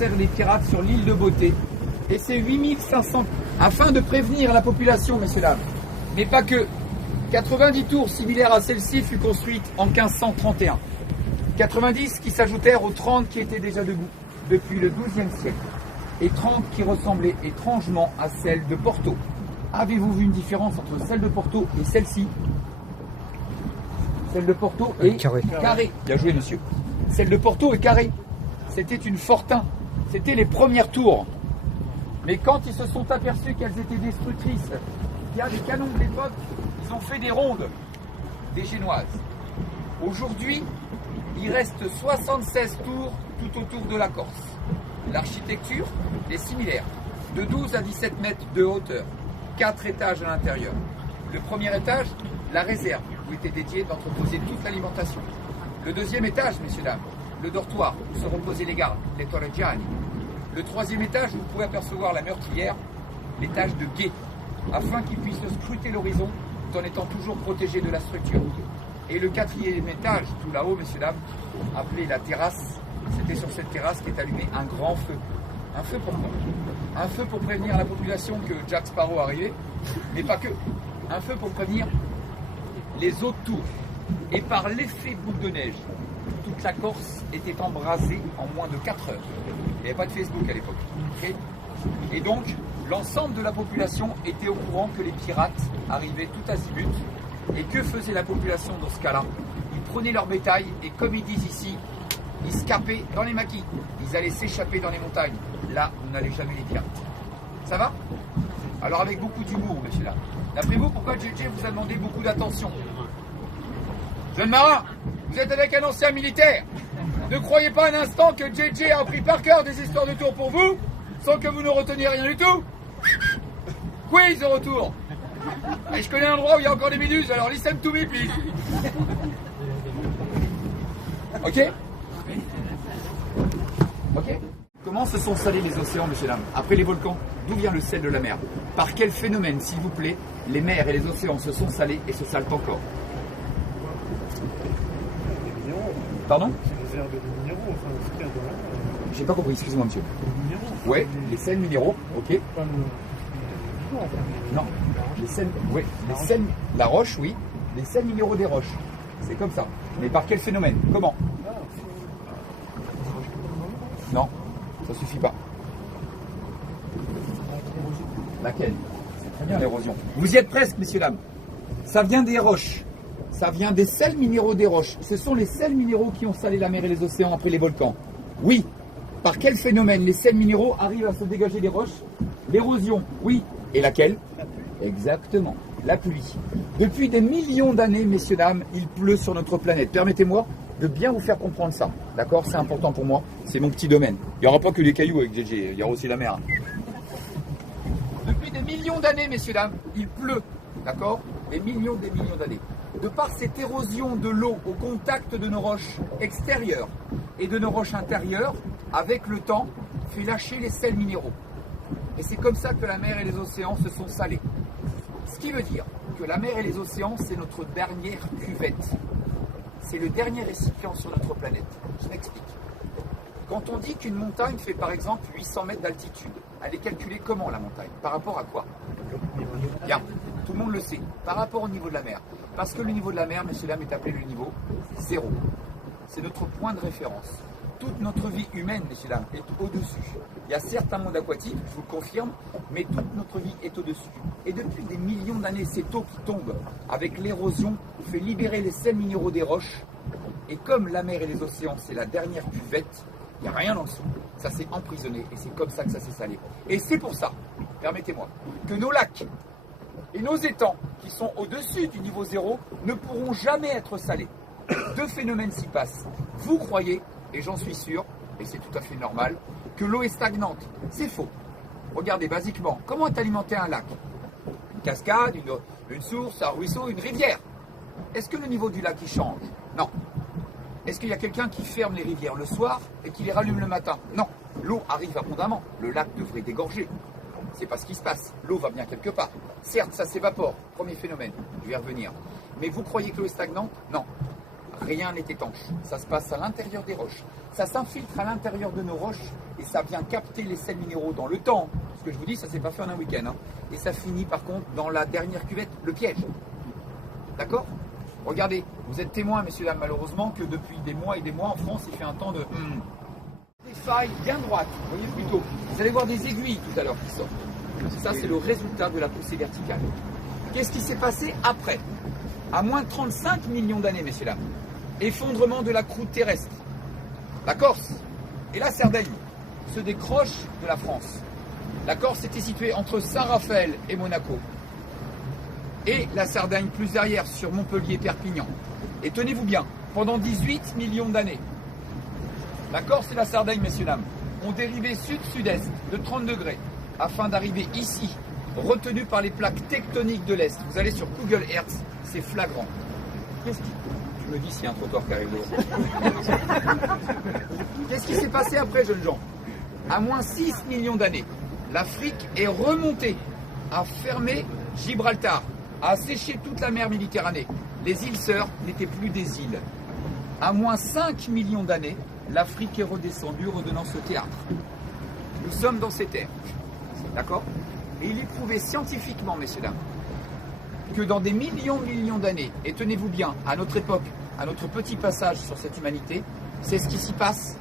défaire les pirates sur l'île de Beauté. Et c'est 8500 afin de prévenir la population, messieurs dames. Mais pas que. 90 tours similaires à celle-ci furent construites en 1531. 90 qui s'ajoutèrent aux 30 qui étaient déjà debout depuis le XIIe siècle. Et 30 qui ressemblaient étrangement à celle de Porto. Avez-vous vu une différence entre celle de Porto et celle-ci? Celle de Porto est carrée. Bien joué, monsieur. Celle de Porto est carrée. C'était une fortin. C'était les premières tours. Mais quand ils se sont aperçus qu'elles étaient destructrices, il y a des canons de l'époque, ils ont fait des rondes, des génoises. Aujourd'hui, il reste 76 tours tout autour de la Corse. L'architecture est similaire, de 12 à 17 mètres de hauteur, 4 étages à l'intérieur. Le premier étage, la réserve, où était dédiée d'entreposer toute l'alimentation. Le deuxième étage, messieurs, dames, le dortoir, où se reposaient les gardes, les torreggiani. Le troisième étage, où vous pouvez apercevoir la meurtrière, l'étage de guet, afin qu'ils puissent scruter l'horizon tout en étant toujours protégés de la structure. Et le quatrième étage, tout là-haut, messieurs, dames, appelé la terrasse, c'était sur cette terrasse qu'est allumé un grand feu. Un feu pourquoi? Un feu pour prévenir la population que Jack Sparrow arrivait, mais pas que. Un feu pour prévenir les autres tours. Et par l'effet boule de neige, toute la Corse était embrasée en moins de 4 heures. Il n'y avait pas de Facebook à l'époque. Okay. Et donc, l'ensemble de la population était au courant que les pirates arrivaient tout azimut. Et que faisait la population dans ce cas-là? Ils prenaient leur bétail et, comme ils disent ici, ils scapaient dans les maquis. Ils allaient s'échapper dans les montagnes. Là, vous n'allez jamais les pirates. Ça va? Alors, avec beaucoup d'humour, messieurs là. D'après vous, pourquoi JJ vous a demandé beaucoup d'attention? Jeune marin, vous êtes avec un ancien militaire. Ne croyez pas un instant que JJ a appris par cœur des histoires de tour pour vous, sans que vous ne reteniez rien du tout. Quiz de retour. Et je connais un endroit où il y a encore des méduses, alors listen to me, please. Ok? Ok? Comment se sont salés les océans, messieurs dames, après les volcans? D'où vient le sel de la mer? Par quel phénomène, s'il vous plaît, les mers et les océans se sont salés et se salent encore? Pardon? J'ai pas compris, excusez-moi, monsieur. Ouais, les sels minéraux, ok. Non, les sels, ouais, les sels, la roche, oui. Les sels minéraux des roches, c'est comme ça. Mais par quel phénomène? Comment? Non, ça suffit pas. Laquelle? C'est très bien l'érosion. Vous y êtes presque, messieurs, dames. Ça vient des roches. Ça vient des sels minéraux des roches. Ce sont les sels minéraux qui ont salé la mer et les océans après les volcans. Oui. Par quel phénomène les sels minéraux arrivent à se dégager des roches? L'érosion, oui. Et laquelle? Exactement, la pluie. Depuis des millions d'années, messieurs, dames, il pleut sur notre planète. Permettez-moi de bien vous faire comprendre ça. D'accord? C'est important pour moi. C'est mon petit domaine. Il n'y aura pas que des cailloux avec JJ. Il y aura aussi la mer. Depuis des millions d'années, messieurs, dames, il pleut. D'accord? Des millions d'années. De par cette érosion de l'eau au contact de nos roches extérieures et de nos roches intérieures, avec le temps, fait lâcher les sels minéraux. Et c'est comme ça que la mer et les océans se sont salés. Ce qui veut dire que la mer et les océans, c'est notre dernière cuvette. C'est le dernier récipient sur notre planète. Je m'explique. Quand on dit qu'une montagne fait par exemple 800 mètres d'altitude, elle est calculée comment la montagne? Par rapport à quoi? Bien, tout le monde le sait. Par rapport au niveau de la mer. Parce que le niveau de la mer, messieurs, dames, est appelé le niveau 0. C'est notre point de référence. Toute notre vie humaine, messieurs, dames, est au-dessus. Il y a certes un monde aquatique, je vous le confirme, mais toute notre vie est au-dessus. Et depuis des millions d'années, cette eau qui tombe avec l'érosion fait libérer les sels minéraux des roches. Et comme la mer et les océans, c'est la dernière cuvette, il n'y a rien en dessous. Ça s'est emprisonné et c'est comme ça que ça s'est salé. Et c'est pour ça, permettez-moi, que nos lacs et nos étangs, qui sont au-dessus du niveau 0, ne pourront jamais être salés. Deux phénomènes s'y passent. Vous croyez, et j'en suis sûr, et c'est tout à fait normal, que l'eau est stagnante. C'est faux. Regardez, basiquement, comment est alimenté un lac? Une cascade, une source, un ruisseau, une rivière. Est-ce que le niveau du lac, il change? Non. Est-ce qu'il y a quelqu'un qui ferme les rivières le soir et qui les rallume le matin? Non. L'eau arrive abondamment. Le lac devrait dégorger. C'est pas ce qui se passe. L'eau va bien quelque part. Certes, ça s'évapore. Premier phénomène. Je vais y revenir. Mais vous croyez que l'eau est stagnante? Non. rien n'est étanche. Ça se passe à l'intérieur des roches. Ça s'infiltre à l'intérieur de nos roches et ça vient capter les sels minéraux dans le temps. Ce que je vous dis, ça ne s'est pas fait en un week-end. Hein. Et ça finit par contre dans la dernière cuvette, le piège. D'accord? Regardez, vous êtes témoins, messieurs, dames, malheureusement, que depuis des mois et des mois en France, il fait un temps de... Des failles bien droites, vous voyez plutôt. Vous allez voir des aiguilles tout à l'heure qui sortent. Ça, c'est le résultat de la poussée verticale. Qu'est-ce qui s'est passé après? À moins de 35 millions d'années, messieurs, dames. Effondrement de la croûte terrestre. La Corse et la Sardaigne se décrochent de la France. La Corse était située entre Saint-Raphaël et Monaco. Et la Sardaigne plus derrière, sur Montpellier, Perpignan. Et tenez-vous bien, pendant 18 millions d'années, la Corse et la Sardaigne, messieurs, dames, ont dérivé sud-sud-est de 30 degrés afin d'arriver ici, retenus par les plaques tectoniques de l'Est. Vous allez sur Google Earth, c'est flagrant. Qu'est-ce qui... Je me dis s'il y a un trottoir qui arrive là. Qu'est-ce qui s'est passé après, jeunes gens? À moins 6 millions d'années, l'Afrique est remontée, a fermé Gibraltar, a asséché toute la mer Méditerranée. Les îles Sœurs n'étaient plus des îles. À moins 5 millions d'années, l'Afrique est redescendue, redonnant ce théâtre. Nous sommes dans ces terres. D'accord? Et il est prouvé scientifiquement, messieurs, dames, que dans des millions d'années, et tenez-vous bien, à notre époque, à notre petit passage sur cette humanité, c'est ce qui s'y passe.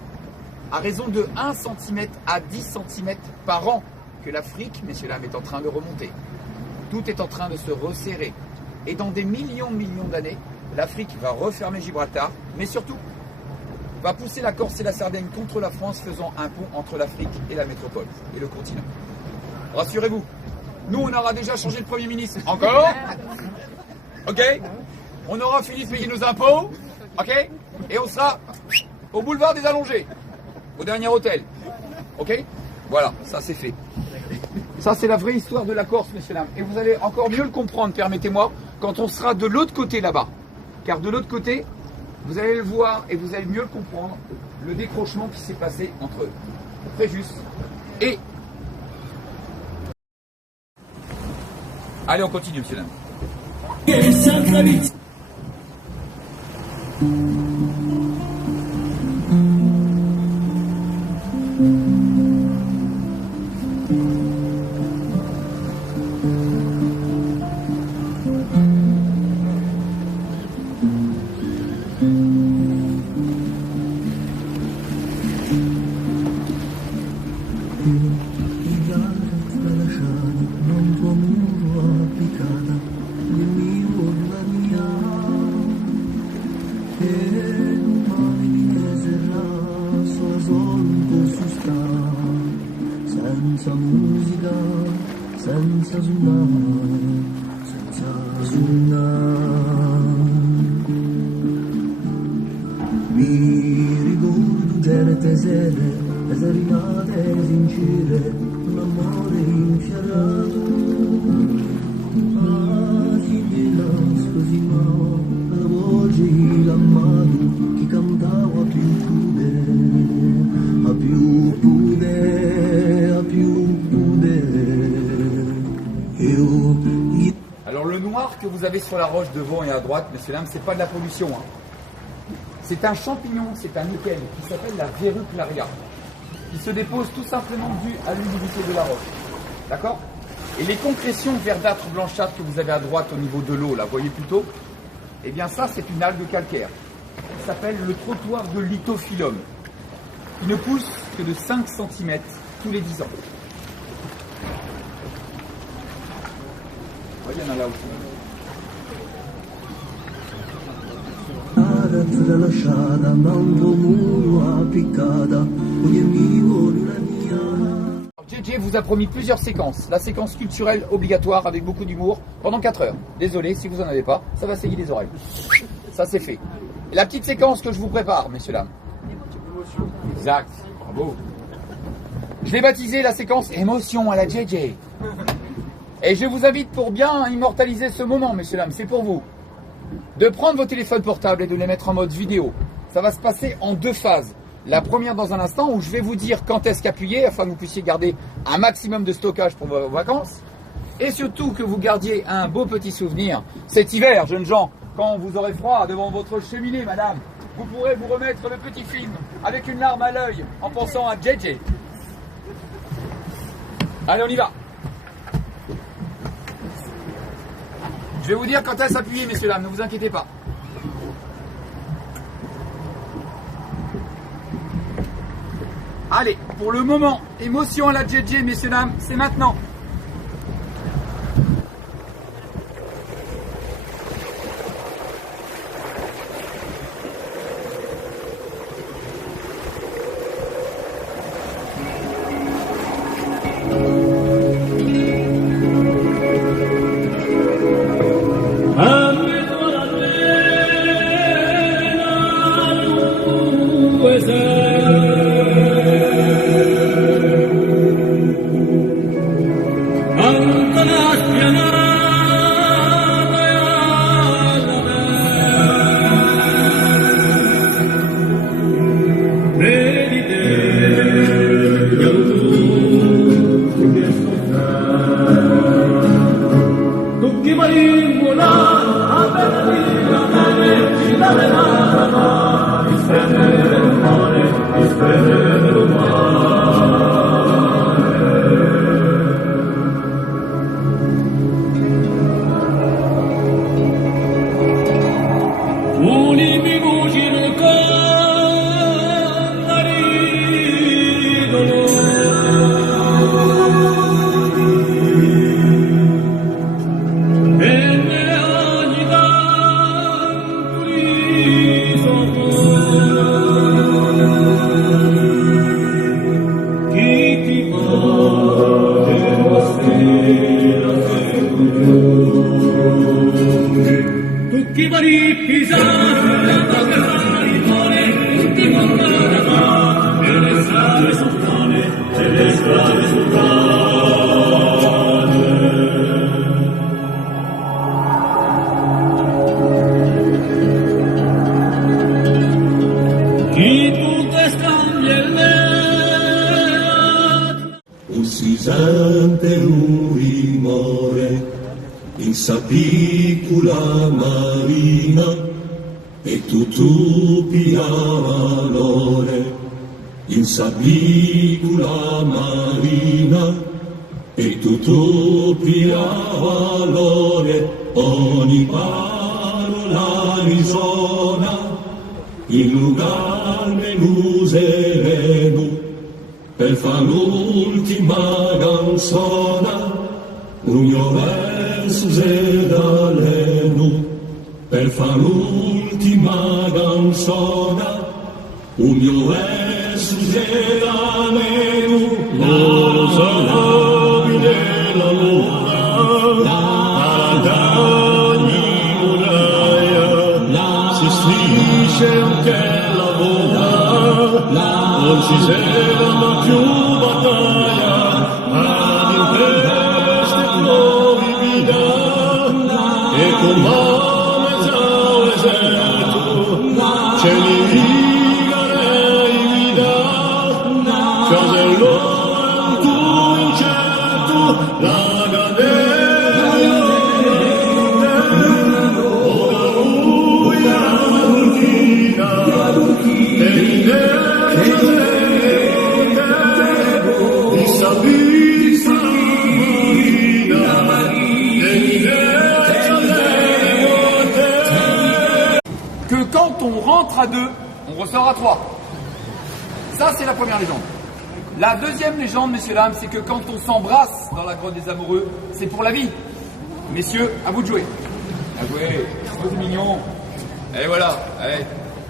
À raison de 1 cm à 10 cm par an que l'Afrique, messieurs, dames, est en train de remonter. Tout est en train de se resserrer. Et dans des millions d'années, l'Afrique va refermer Gibraltar, mais surtout, va pousser la Corse et la Sardaigne contre la France, faisant un pont entre l'Afrique et la métropole, et le continent. Rassurez-vous, nous, on aura déjà changé de Premier ministre. Encore? Ok? On aura fini de payer nos impôts. Ok? Et on sera au boulevard des Allongés, au dernier hôtel. Ok? Voilà, ça c'est fait. Ça, c'est la vraie histoire de la Corse, messieurs, dames. Et vous allez encore mieux le comprendre, permettez-moi, quand on sera de l'autre côté là-bas. Car de l'autre côté, vous allez le voir et vous allez mieux le comprendre, le décrochement qui s'est passé entre Fréjus et... Allez, on continue, messieurs, dames. senza musica, senza suonare, senza suonare. Mi ricordo certe sere, le serenate sincere, un amore infierato. Quasi di nascosimo, la voce l'amato, chi cantava più pure, a più pure, a più pure. Alors le noir que vous avez sur la roche devant et à droite, messieurs dames, c'est pas de la pollution. Hein. C'est un champignon, c'est un lichen qui s'appelle la verruclaria, qui se dépose tout simplement dû à l'humidité de la roche. D'accord? Et les concrétions verdâtres blanchâtres que vous avez à droite au niveau de l'eau, là, voyez plutôt, eh bien ça, c'est une algue calcaire qui s'appelle le trottoir de lithophyllum, qui ne pousse que de 5 cm tous les 10 ans. Il y en a là aussi. JJ vous a promis plusieurs séquences. La séquence culturelle obligatoire avec beaucoup d'humour pendant 4 heures. Désolé, si vous n'en avez pas, ça va saigner les oreilles. Ça c'est fait. Et la petite séquence que je vous prépare, messieurs, dames. Exact, bravo. Je l'ai baptisée la séquence émotion à la JJ. Et je vous invite, pour bien immortaliser ce moment, messieurs, dames, c'est pour vous, de prendre vos téléphones portables et de les mettre en mode vidéo. Ça va se passer en 2 phases. La première dans un instant où je vais vous dire quand est-ce qu'appuyer afin que vous puissiez garder un maximum de stockage pour vos vacances. Et surtout que vous gardiez un beau petit souvenir cet hiver, jeunes gens, quand vous aurez froid devant votre cheminée, madame, vous pourrez vous remettre le petit film avec une larme à l'œil en pensant à JJ. Allez, on y va. Je vais vous dire quand à s'appuyer, messieurs, dames, ne vous inquiétez pas. Allez, pour le moment, émotion à la JJ, messieurs, dames, c'est maintenant. In sa piccola marina e tu piava l'ore. In sa piccola marina e tu piava l'ore. Ogni parola risona in lugar menu sereno per far l'ultima canzona. Un mio verso sedaleno per far l'ultima canzona. Un mio verso sedaleno. Lo salabile la luna ad ogni muraia si strisce anche la vola. Non si serva più battaglia ad impedire vida e combatte l'esercito c'è l'irei vida casello tu incerto la galera ora lui la turchina e l'idea di sapere que quand on rentre à deux, on ressort à trois. Ça, c'est la première légende. La deuxième légende, messieurs, dames, c'est que quand on s'embrasse dans la grotte des amoureux, c'est pour la vie. Messieurs, à vous de jouer. À jouer, c'est mignon. Et voilà. Allez.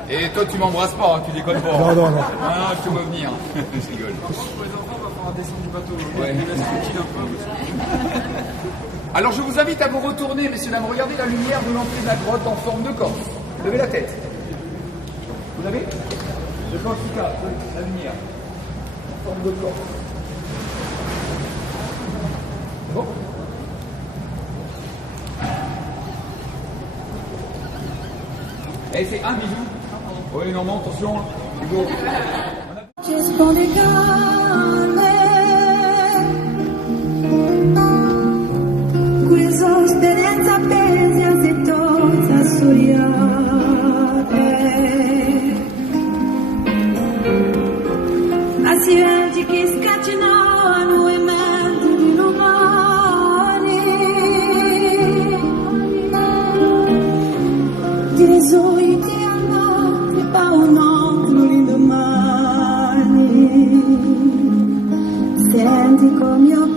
Et toi, tu m'embrasses pas, hein, tu déconnes pas. Non, non, non. Ah, je te vois venir. Je rigole. Pour les enfants, on va falloir descendre du bateau. Ouais. Les laisse tranquilles un peu. Alors, je vous invite à vous retourner, messieurs, dames. Regardez la lumière de l'entrée de la grotte en forme de corps. Levez la tête. Vous l'avez? Le corps qui casse, la lumière. En forme de corps. C'est bon? Eh, c'est un bisou. Oui, non, non, attention. Hugo. Questa esperienza pensa se torna solidarietà. Acidenti che scaccinano e menti di domani, di resoi che hanno che paono l'indomani, senti come io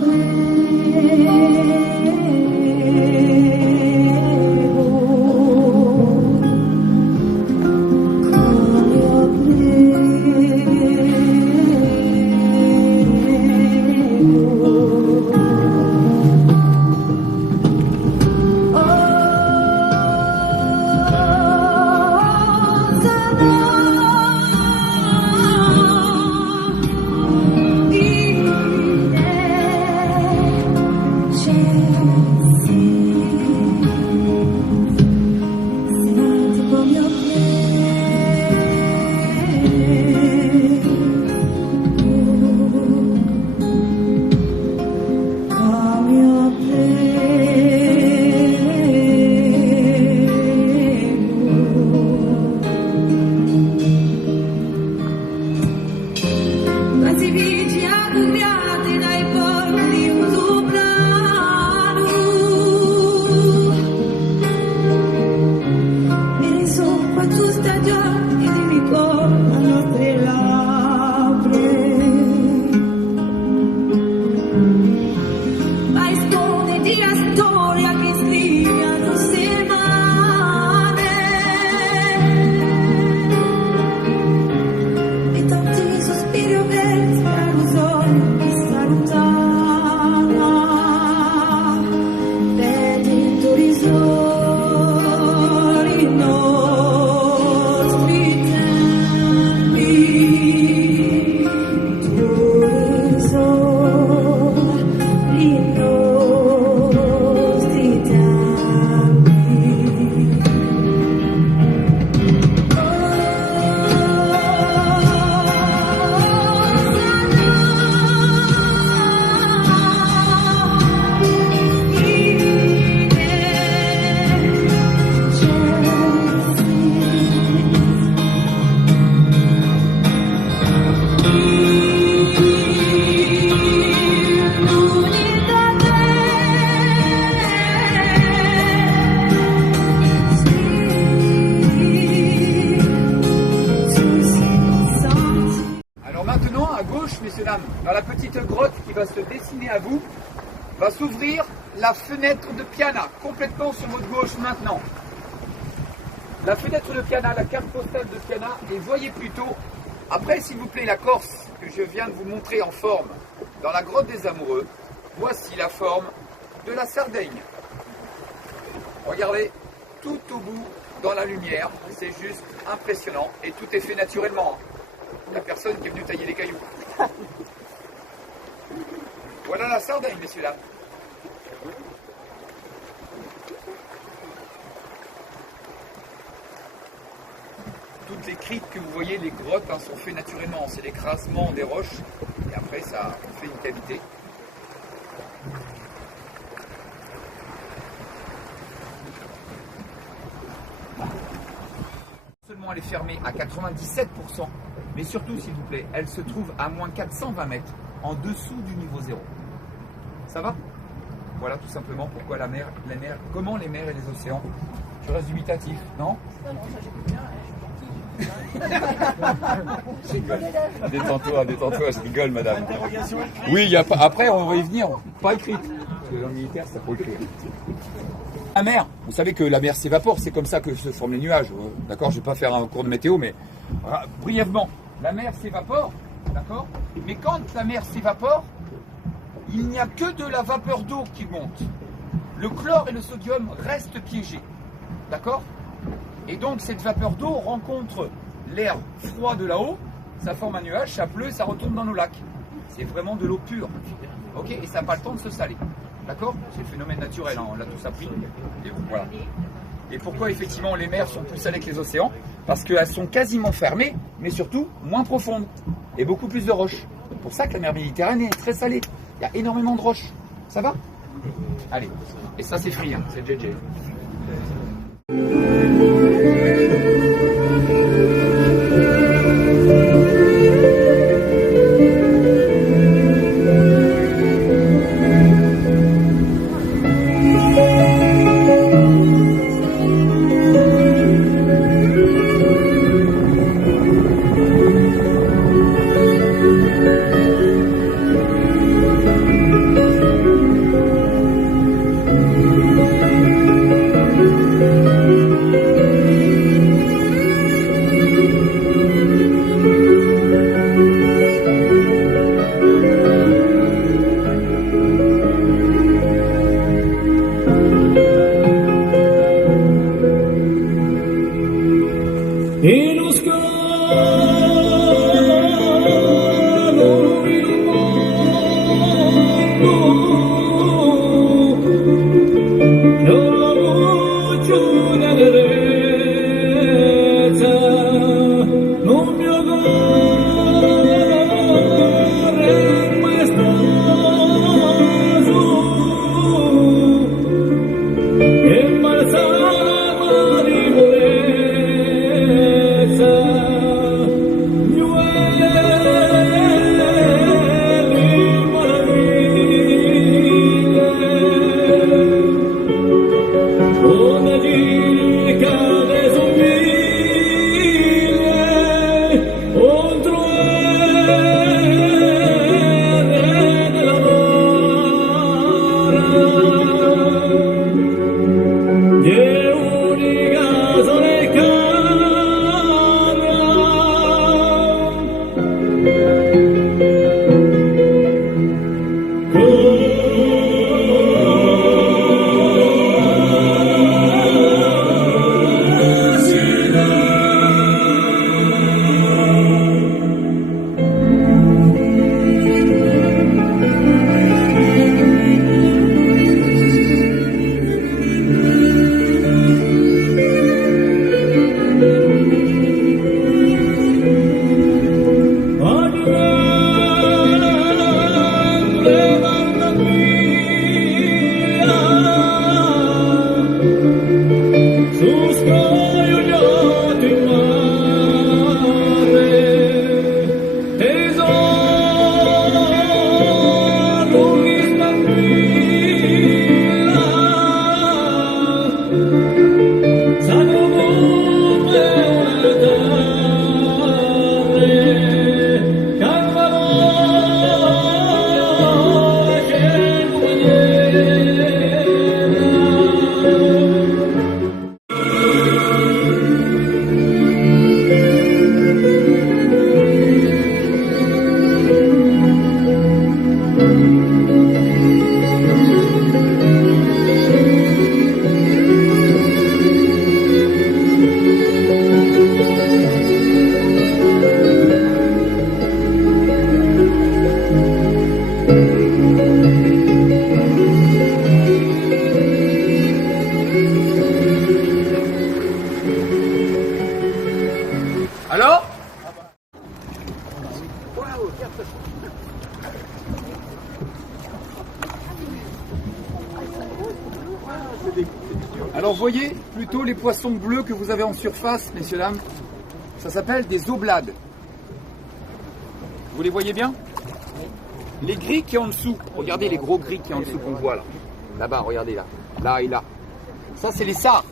dans la petite grotte qui va se dessiner à vous, va s'ouvrir la fenêtre de Piana, complètement sur votre gauche maintenant. La fenêtre de Piana, la carte postale de Piana, et voyez plutôt, après s'il vous plaît la Corse que je viens de vous montrer en forme dans la grotte des amoureux, voici la forme de la Sardaigne. Regardez, tout au bout dans la lumière, c'est juste impressionnant et tout est fait naturellement. Il n'y a personne qui est venu tailler les cailloux. Voilà la Sardaigne, messieurs, dames. Toutes les criques que vous voyez, les grottes, sont faites naturellement. C'est l'écrasement des roches et après ça fait une cavité. Seulement elle est fermée à 97%, mais surtout s'il vous plaît, elle se trouve à moins 420 mètres, en dessous du niveau zéro. Ça va? Voilà tout simplement pourquoi la mer, comment les mers et les océans. Tu restes dubitatif, non? Non, ça j'ai bien, je détends-toi, je rigole madame. Oui, après on va y venir, pas écrite. Parce que dans le militaire, ça faut écrire. La mer, vous savez que la mer s'évapore, c'est comme ça que se forment les nuages. D'accord, je ne vais pas faire un cours de météo, mais brièvement, la mer s'évapore, d'accord? Mais quand la mer s'évapore, il n'y a que de la vapeur d'eau qui monte. Le chlore et le sodium restent piégés, d'accord? Et donc cette vapeur d'eau rencontre l'air froid de là-haut, ça forme un nuage, ça pleut, ça retourne dans nos lacs. C'est vraiment de l'eau pure, ok? Et ça n'a pas le temps de se saler. D'accord? C'est le phénomène naturel, on l'a tous appris. Et voilà. Et pourquoi effectivement les mers sont plus salées que les océans? Parce qu'elles sont quasiment fermées, mais surtout moins profondes. Et beaucoup plus de roches. C'est pour ça que la mer Méditerranée est très salée. Il y a énormément de roches. Ça va? Allez. Et ça c'est free, hein, c'est JJ. Alors voyez plutôt les poissons bleus que vous avez en surface, messieurs, dames. Ça s'appelle des oblades. Vous les voyez bien? Les gris qui est en dessous. Regardez les gros gris qui est en dessous qu'on voit là. Là-bas, regardez là. Là et là. Ça, c'est les sards.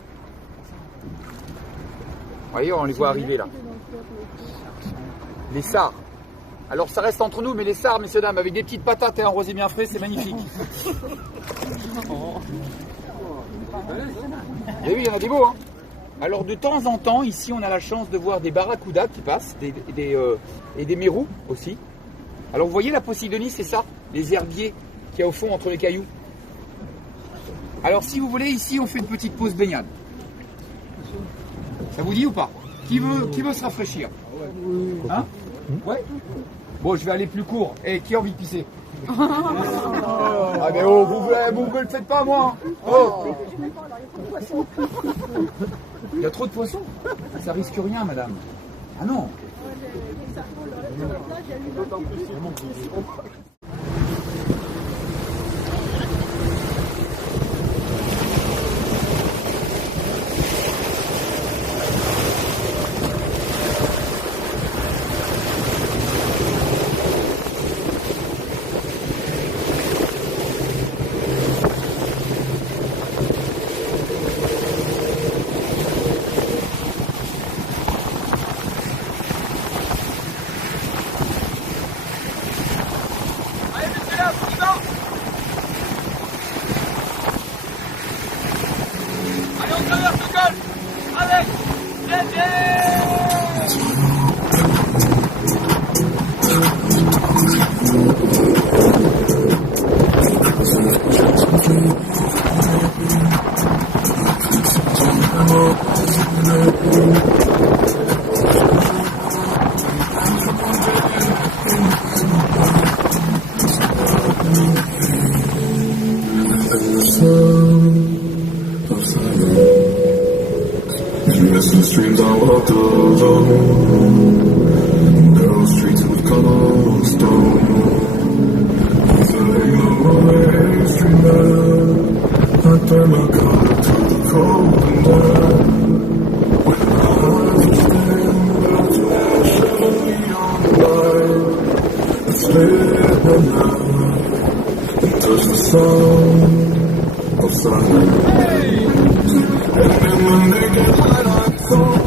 Vous voyez, on les voit arriver là. Les sards. Alors ça reste entre nous, mais les sards, messieurs, dames, avec des petites patates et un rosé bien frais, c'est magnifique. Et oui, il y en a des beaux, hein. Alors de temps en temps, ici, on a la chance de voir des barracudas qui passent, et des mérous aussi. Alors vous voyez la Posidonie, c'est ça, les herbiers qu'il y a au fond entre les cailloux. Alors si vous voulez, ici, on fait une petite pause baignade. Ça vous dit ou pas? Qui veut se rafraîchir? Hein? Ouais. Bon, je vais aller plus court. Et qui a envie de pisser? Ah mais oh, vous me le faites pas moi. Oh. Il y a trop de poissons. Ça risque rien, madame. Ah non. Missing streams I walked alone. Narrow streets with cobblestone. Filling the one-way street lamp. I turn my collar to the cold and damp. When my eyes are stained, but to ash of neon light. It's lit at night. And touch the sound of silence. And in the naked light I fall.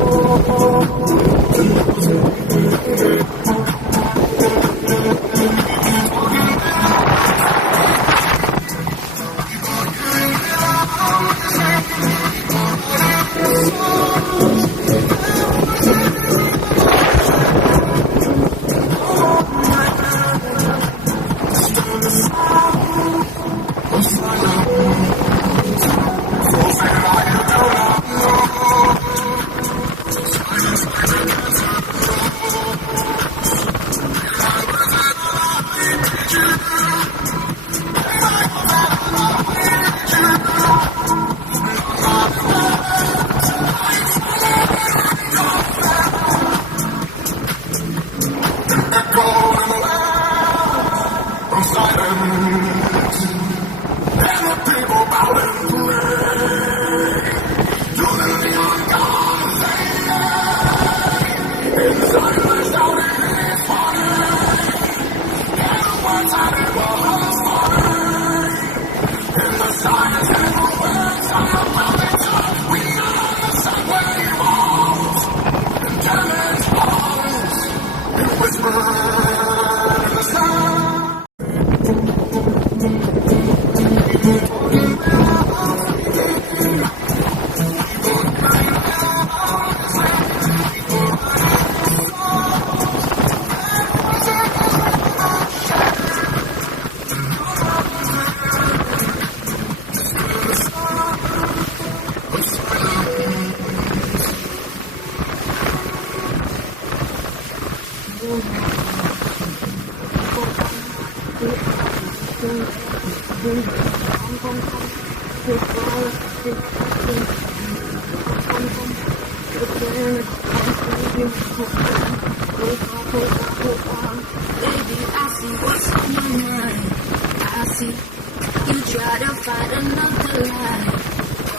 You try to fight another lie.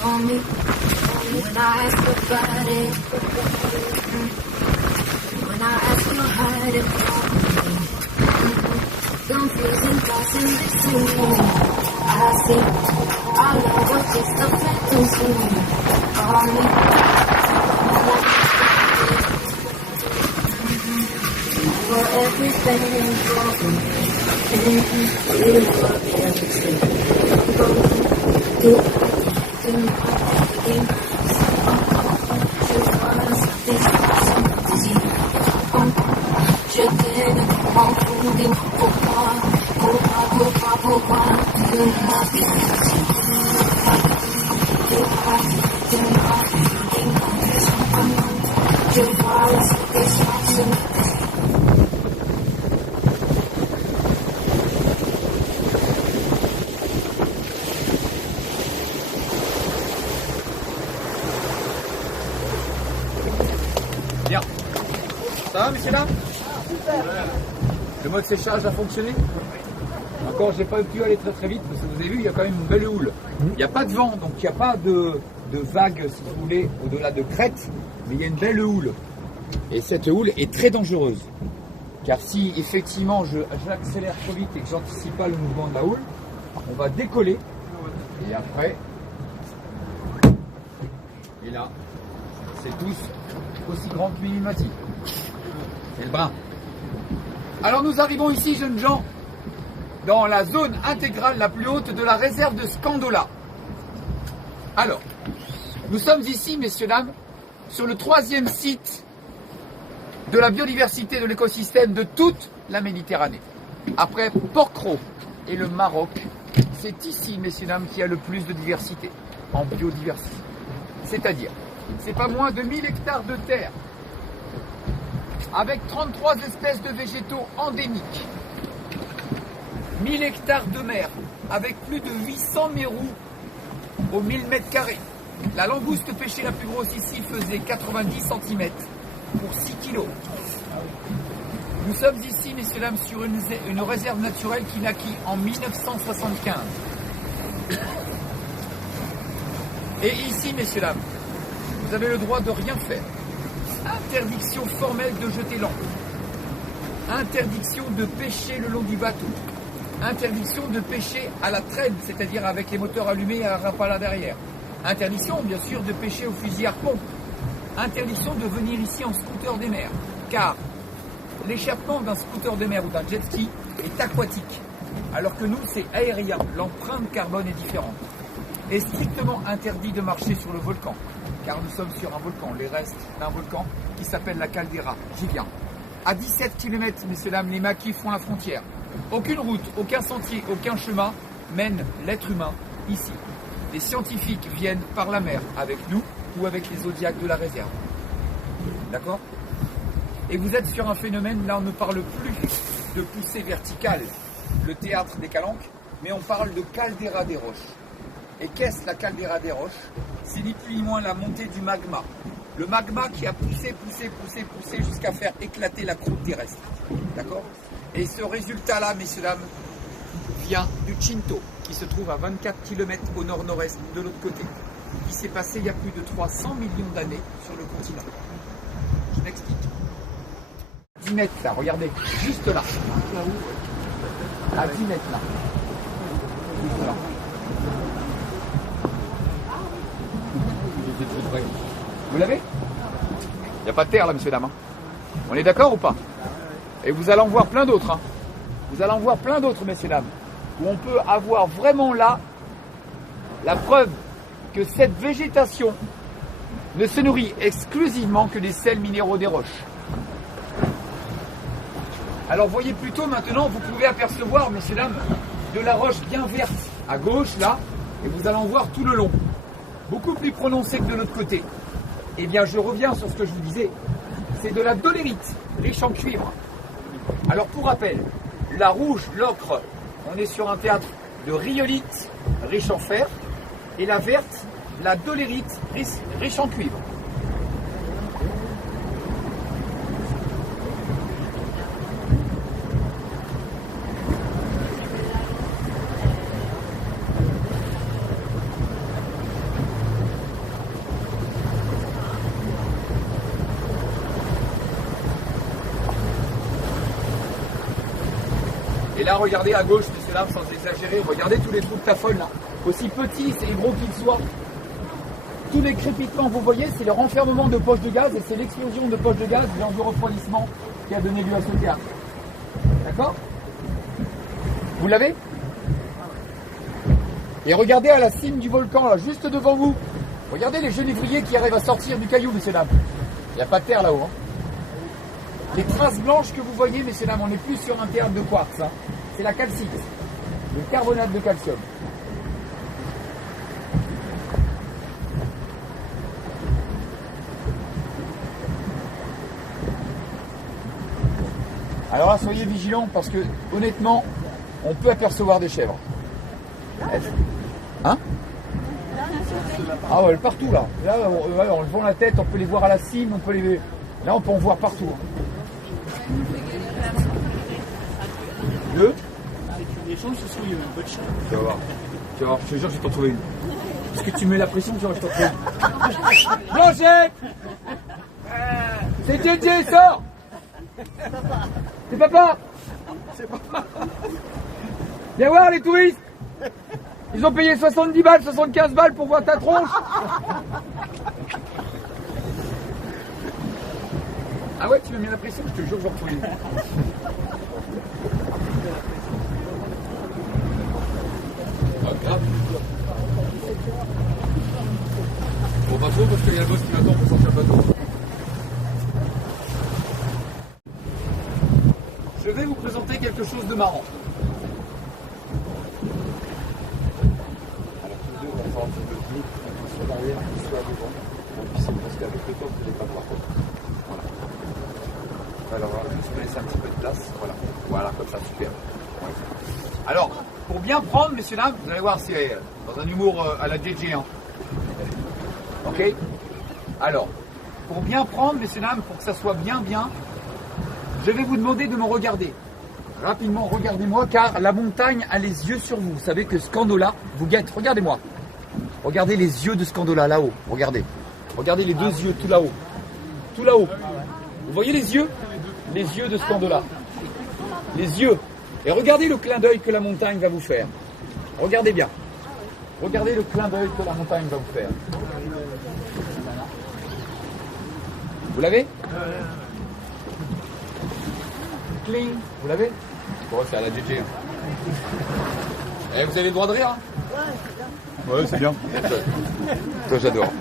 call me when I ask about it. When I ask you hide it from me. Confusing thoughts in between. I see our love was just a fantasy. Call me. For everything broken. You are everything. Bien. Ça va, messieurs là? Le mode séchage a fonctionné? Encore, j'ai pas pu aller très très vite parce que vous avez vu, il y a quand même une belle houle. Il n'y a pas de vent, donc il n'y a pas de vague, si vous voulez, au-delà de crête, mais il y a une belle houle. Et cette houle est très dangereuse. Car si effectivement j'accélère trop vite et que j'anticipe pas le mouvement de la houle, on va décoller. Et après, et là, c'est tous aussi grand que Minimati. C'est le brin. Alors nous arrivons ici, jeunes gens, dans la zone intégrale la plus haute de la réserve de Scandola. Alors, nous sommes ici, messieurs, dames, sur le 3e site de la biodiversité de l'écosystème de toute la Méditerranée. Après Porquerolles et le Maroc, c'est ici, messieurs, dames, qu'il y a le plus de diversité, en biodiversité. C'est-à-dire, c'est pas moins de 1000 hectares de terre, avec 33 espèces de végétaux endémiques, 1000 hectares de mer, avec plus de 800 mérous au 1000 mètres carrés. La langouste pêchée la plus grosse ici faisait 90 cm pour 6 kg. Nous sommes ici, messieurs, dames, sur une réserve naturelle qui naquit en 1975. Et ici, messieurs, dames, vous avez le droit de rien faire. Interdiction formelle de jeter l'ancre. Interdiction de pêcher le long du bateau. Interdiction de pêcher à la traîne, c'est-à-dire avec les moteurs allumés et à la rapala derrière. Interdiction, bien sûr, de pêcher au fusil harpon. Interdiction de venir ici en scooter des mers, car l'échappement d'un scooter de mer ou d'un jet ski est aquatique, alors que nous, c'est aérien. L'empreinte carbone est différente. Et strictement interdit de marcher sur le volcan, car nous sommes sur un volcan, les restes d'un volcan qui s'appelle la caldeira. J'y viens. À 17 km, messieurs, dames, les maquis font la frontière. Aucune route, aucun sentier, aucun chemin mène l'être humain ici. Les scientifiques viennent par la mer avec nous ou avec les zodiacs de la réserve. D'accord? Et vous êtes sur un phénomène, là on ne parle plus de poussée verticale, le théâtre des calanques, mais on parle de caldeira des roches. Et qu'est-ce la caldeira des roches? C'est ni plus ni moins la montée du magma. Le magma qui a poussé jusqu'à faire éclater la croûte terrestre. D'accord? Et ce résultat-là, messieurs, dames, vient du Cinto, qui se trouve à 24 km au nord-nord-est de l'autre côté, qui s'est passé il y a plus de 300 millions d'années sur le continent. Je m'explique. 10 mètres là, regardez, juste là. À 10 mètres là. Juste là. Vous l'avez? Il n'y a pas de terre là, messieurs, dames. On est d'accord ou pas? Et vous allez en voir plein d'autres. Hein. Vous allez en voir plein d'autres, messieurs, dames, où on peut avoir vraiment là la preuve que cette végétation ne se nourrit exclusivement que des sels minéraux des roches. Alors voyez plutôt maintenant, vous pouvez apercevoir, messieurs, dames, de la roche bien verte à gauche là, et vous allez en voir tout le long, beaucoup plus prononcé que de l'autre côté. Eh bien, je reviens sur ce que je vous disais, c'est de la dolérite, riche en cuivre. Alors pour rappel, la rouge, l'ocre, on est sur un théâtre de rhyolite, riche en fer, et la verte, la dolérite, riche en cuivre. là, regardez à gauche, messieurs, dames, sans exagérer, regardez tous les trous de Tafone là. Aussi petits et gros qu'ils soient. Tous les crépitements que vous voyez, c'est le renfermement de poches de gaz et c'est l'explosion de poches de gaz lors du refroidissement qui a donné lieu à ce théâtre. D'accord? Vous l'avez? Et regardez à la cime du volcan, là, juste devant vous. Regardez les genévriers qui arrivent à sortir du caillou, messieurs, dames. Il n'y a pas de terre là-haut. Hein. Les traces blanches que vous voyez, messieurs, dames, on n'est plus sur un théâtre de quartz. Hein. C'est la calcite, le carbonate de calcium. Alors là, soyez vigilants parce que, honnêtement, on peut apercevoir des chèvres. Hein? Ah ouais, partout là. Là, en levant la tête, on peut les voir à la cime, on peut les... Là, on peut en voir partout. Deux? Les chances, ce sont une bonne chance. Tu vas voir. Tu vas voir, je te jure, je vais t'en trouver une. Parce que tu mets la pression, tu vas voir, je t'en trouve une. Blanchette! C'est Didier, sors! C'est papa! C'est papa! Viens voir les touristes! Ils ont payé 70 balles, 75 balles pour voir ta tronche! Ah ouais, tu me mets la pression, je te jure, je vais retrouver une. Grave. Bon, pas trop parce qu'il y a le boss qui m'attend pour sortir le bateau. Je vais vous présenter quelque chose de marrant. Alors tous deux, on va faire un petit peu de bleu, soit derrière, soit devant. On puisse parce qu'avec le temps, vous n'allez pas voir. Voilà. Alors, je vais laisser un petit peu de place. Voilà, voilà, comme ça, super. Ouais. Alors, pour bien prendre, messieurs, dames, vous allez voir, c'est dans un humour à la DJ. Hein. Ok? Alors, pour bien prendre, messieurs, dames, pour que ça soit bien, je vais vous demander de me regarder. Rapidement, regardez-moi, car la montagne a les yeux sur vous. Vous savez que Scandola vous guette. Regardez-moi. Regardez les yeux de Scandola, là-haut. Regardez. Regardez les deux yeux, tout là-haut. Tout là-haut. Vous voyez les yeux? Les yeux de Scandola. Les yeux. Et regardez le clin d'œil que la montagne va vous faire. Regardez bien. Regardez le clin d'œil que la montagne va vous faire. Vous l'avez? Cling. Vous l'avez? Bon, c'est à la DJ. Eh, vous avez le droit de rire, hein? Ouais, c'est bien. Toi, j'adore.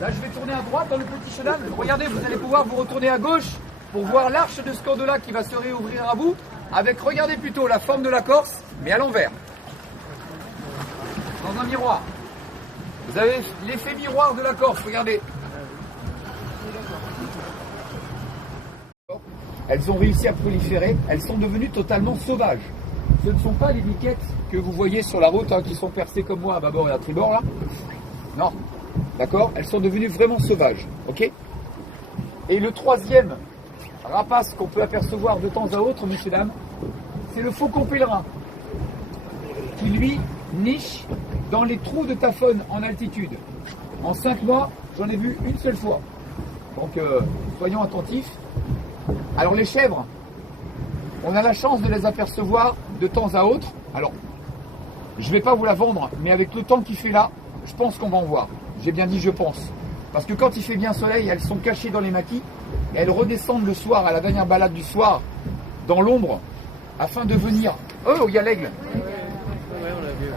Là, je vais tourner à droite dans le petit chenal. Regardez, vous allez pouvoir vous retourner à gauche pour voir l'arche de Scandola qui va se réouvrir à vous. Avec, regardez plutôt, la forme de la Corse, mais à l'envers. Dans un miroir. Vous avez l'effet miroir de la Corse, regardez. Elles ont réussi à proliférer, elles sont devenues totalement sauvages. Ce ne sont pas les miquettes que vous voyez sur la route, hein, qui sont percées comme moi à bâbord et à tribord, là. Non. D'accord? Elles sont devenues vraiment sauvages. Ok? Et le troisième rapace qu'on peut apercevoir de temps à autre, messieurs, dames, c'est le faucon pèlerin, qui lui niche dans les trous de Tafone en altitude. En 5 mois, j'en ai vu une seule fois. Donc, soyons attentifs. Alors, les chèvres, on a la chance de les apercevoir de temps à autre. Alors, je ne vais pas vous la vendre, mais avec le temps qu'il fait là, je pense qu'on va en voir. J'ai bien dit je pense. Parce que quand il fait bien soleil, elles sont cachées dans les maquis. Et elles redescendent le soir, à la dernière balade du soir, dans l'ombre, afin de venir... Oh, il y a l'aigle. Ouais, on l'a vu. Ouais,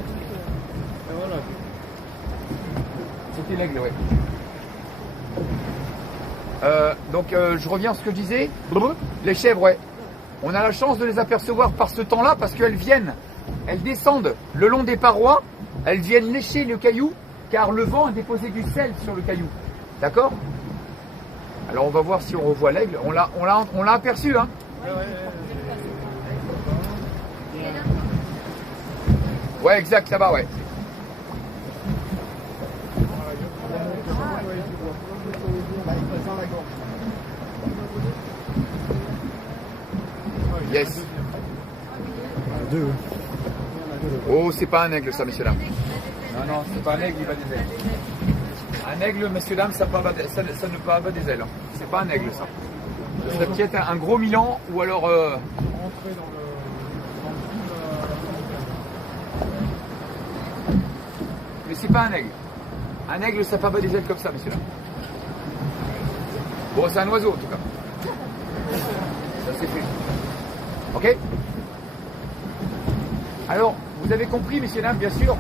on l'a vu. C'était l'aigle, ouais. Donc, je reviens à ce que je disais. Les chèvres, ouais. On a la chance de les apercevoir par ce temps-là, parce qu'elles viennent, elles descendent le long des parois, elles viennent lécher le caillou, car le vent a déposé du sel sur le caillou. D'accord? Alors, on va voir si on revoit l'aigle. On l'a aperçu, hein. Ouais, exact, là-bas, ouais. Yes. Deux. Oh, c'est pas un aigle, ça, messieurs, là. Non, non, c'est pas un aigle, il va des aigles. Un aigle, messieurs, dames, ça, ça ne part pas des ailes. Hein. C'est pas un aigle, ça. Ça serait peut-être un gros Milan ou alors... Rentrer dans le Mais c'est pas un aigle. Un aigle, ça part pas des ailes comme ça, messieurs, dames. Bon, c'est un oiseau, en tout cas. Ça, c'est fait. Ok? Alors, vous avez compris, messieurs, dames, bien sûr,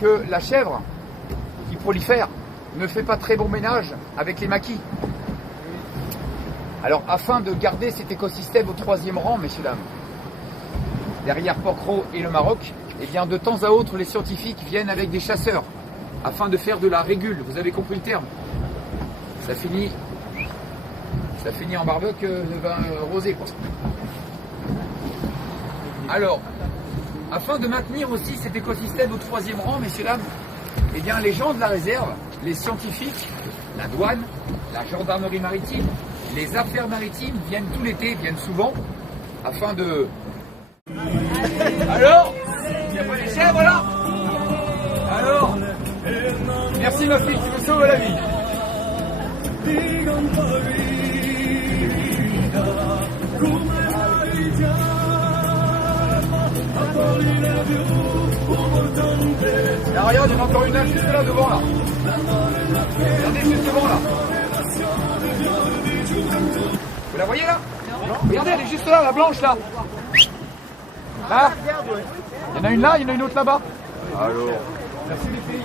que la chèvre qui prolifère ne fait pas très bon ménage avec les maquis. Alors, afin de garder cet écosystème au 3e rang, messieurs, dames, derrière Porquerolles et le Maroc, eh bien, de temps à autre, les scientifiques viennent avec des chasseurs afin de faire de la régule. Vous avez compris le terme? Ça finit en barbecue de vin rosé, quoi. Alors, afin de maintenir aussi cet écosystème au 3e rang, messieurs, dames, eh bien, les gens de la réserve, les scientifiques, la douane, la gendarmerie maritime, les affaires maritimes viennent tout l'été, viennent souvent, afin de... Alors, il n'y a pas les chèvres là? Alors, merci ma fille, tu me sauves la vie. Là, regarde, il y en a encore une là, juste là devant là. Regardez juste devant là. Vous la voyez là? Regardez, elle est juste là, la blanche là. Là. Il y en a une là, il y en a une autre là-bas. Alors. Merci les filles.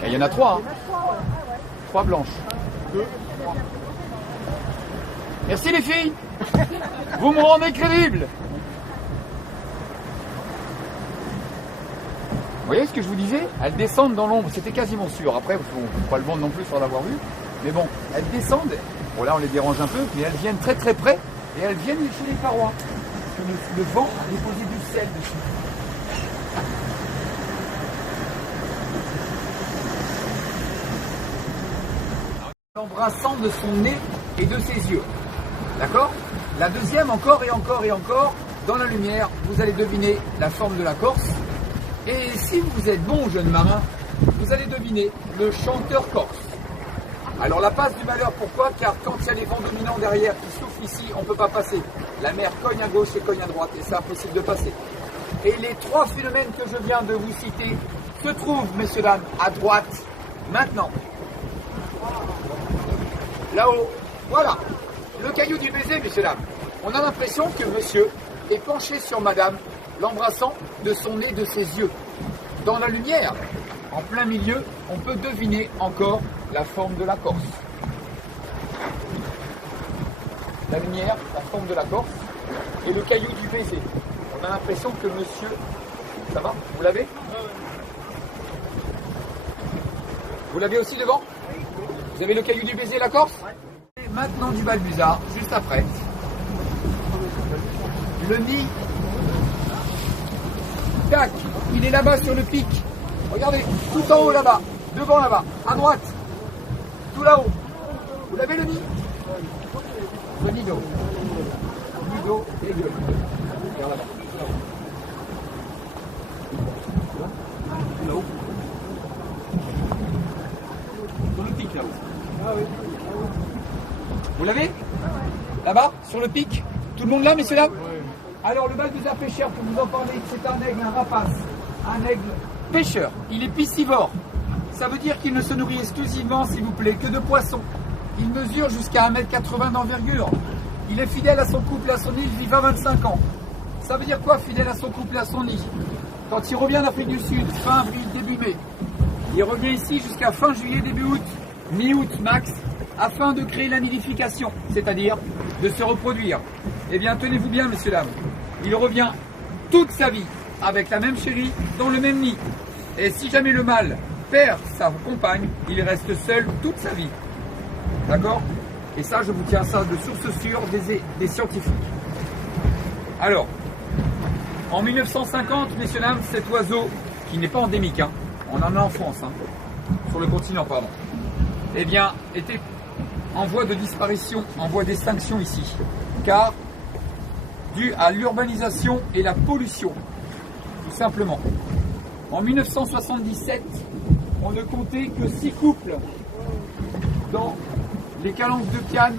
Il y en a 3, hein. 3 blanches. Merci les filles. Vous me rendez crédible. Vous voyez ce que je vous disais? Elles descendent dans l'ombre, c'était quasiment sûr. Après, il ne faut pas le vendre non plus sans l'avoir vu. Mais bon, elles descendent. Bon là, on les dérange un peu, mais elles viennent très très près. Et elles viennent lécher les parois. Parce que le vent a déposé du sel dessus. L'embrassant de son nez et de ses yeux. D'accord? La deuxième, encore et encore et encore, dans la lumière, vous allez deviner la forme de la Corse. Et si vous êtes bon, jeune marin, vous allez deviner le chanteur corse. Alors la passe du malheur, pourquoi? Car quand il y a les vents dominants derrière qui soufflent ici, on ne peut pas passer. La mer cogne à gauche et cogne à droite, et c'est impossible de passer. Et les 3 phénomènes que je viens de vous citer se trouvent, messieurs, dames, à droite, maintenant. Là-haut, voilà, le caillou du baiser, messieurs, dames. On a l'impression que monsieur est penché sur madame, l'embrassant de son nez, de ses yeux. Dans la lumière, en plein milieu, on peut deviner encore la forme de la Corse. La lumière, la forme de la Corse et le caillou du baiser. On a l'impression que monsieur... Ça va? Vous l'avez? Vous l'avez aussi devant? Vous avez le caillou du baiser, la Corse? Et maintenant du Balbuzard, juste après. Le nid. Tac, il est là-bas sur le pic. Regardez, tout en haut là-bas, devant là-bas, à droite, tout là-haut. Vous l'avez le nid? Le nido. Nido et gueule. Regarde là-bas. Là-haut. Sur le pic là-haut. Vous l'avez? Là-bas, sur le pic? Tout le monde là, messieurs, dames? Alors, le Balbuzard pêcheur, pour vous en parler, c'est un aigle, un rapace. Un aigle pêcheur. Il est piscivore. Ça veut dire qu'il ne se nourrit exclusivement, s'il vous plaît, que de poissons. Il mesure jusqu'à 1,80 m d'envergure. Il est fidèle à son couple, à son nid, il vit 20-25 ans. Ça veut dire quoi, fidèle à son couple et à son nid? Quand il revient d'Afrique du Sud, fin avril, début mai, il revient ici jusqu'à fin juillet, début août, mi-août max, afin de créer la nidification, c'est-à-dire de se reproduire. Eh bien, tenez-vous bien, messieurs, dames, il revient toute sa vie avec la même chérie, dans le même nid. Et si jamais le mâle perd sa compagne, il reste seul toute sa vie. D'accord? Et ça, je vous tiens ça de source sûre des scientifiques. Alors, En 1950, messieurs dames, cet oiseau, qui n'est pas endémique, hein, on en a en France, hein, sur le continent, pardon, eh bien, était en voie de disparition, en voie d'extinction ici, car dû à l'urbanisation et la pollution, tout simplement. En 1977, on ne comptait que 6 couples dans les calanques de Piane